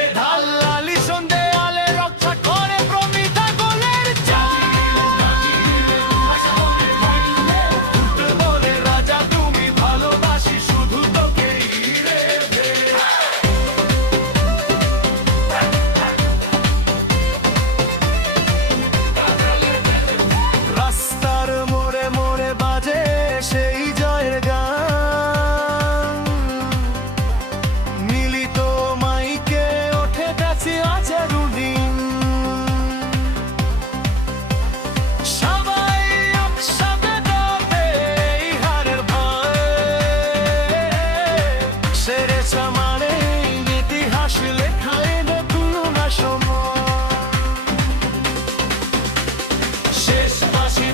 সে ঢাল লালি সন্ধে আলে রক্ষা করে প্রমিতা গোলের বলে রাজা তুমি ভালোবাসি শুধু তোকেই রে রাস্তার মোড়ে মোড়ে বাজে সেই জয়ের গান মিলিত মাইকে ওঠে কাছে আছে রুদিন সবাই একসাথে গাবে এই হারের ভয় সেরে সামারে ইতিহাস লেখায় নতুন সময় শেষ বাঁশি